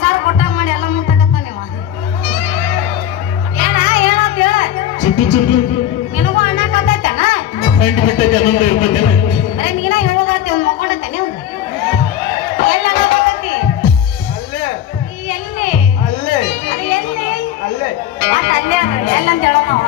ಸಾವಿರ ಕೊಟ್ಟ ಮಾಡಿ ಎಲ್ಲ ಮುಟ್ಟಕತ್ತ ನೀವ ಏನ ಏನಂತ ನಿನಗೂ ಅಣ್ಣ ಕತ್ತೈತೇನ ಅರೆ ನೀನ ಹೇಳೋದೈತಿ ಒಂದ್ ಮಕ್ಕೊಂಡೈತೇನೆ ಒಂದು ಎಲ್ಲ ಗೊತ್ತೈತಿ ಎಲ್ಲಿ ಅದು ಎಲ್ಲಿ ಮತ್ತ ಅಲ್ಲೇ ಎಲ್ಲಂತ ಹೇಳೋ ನಾವು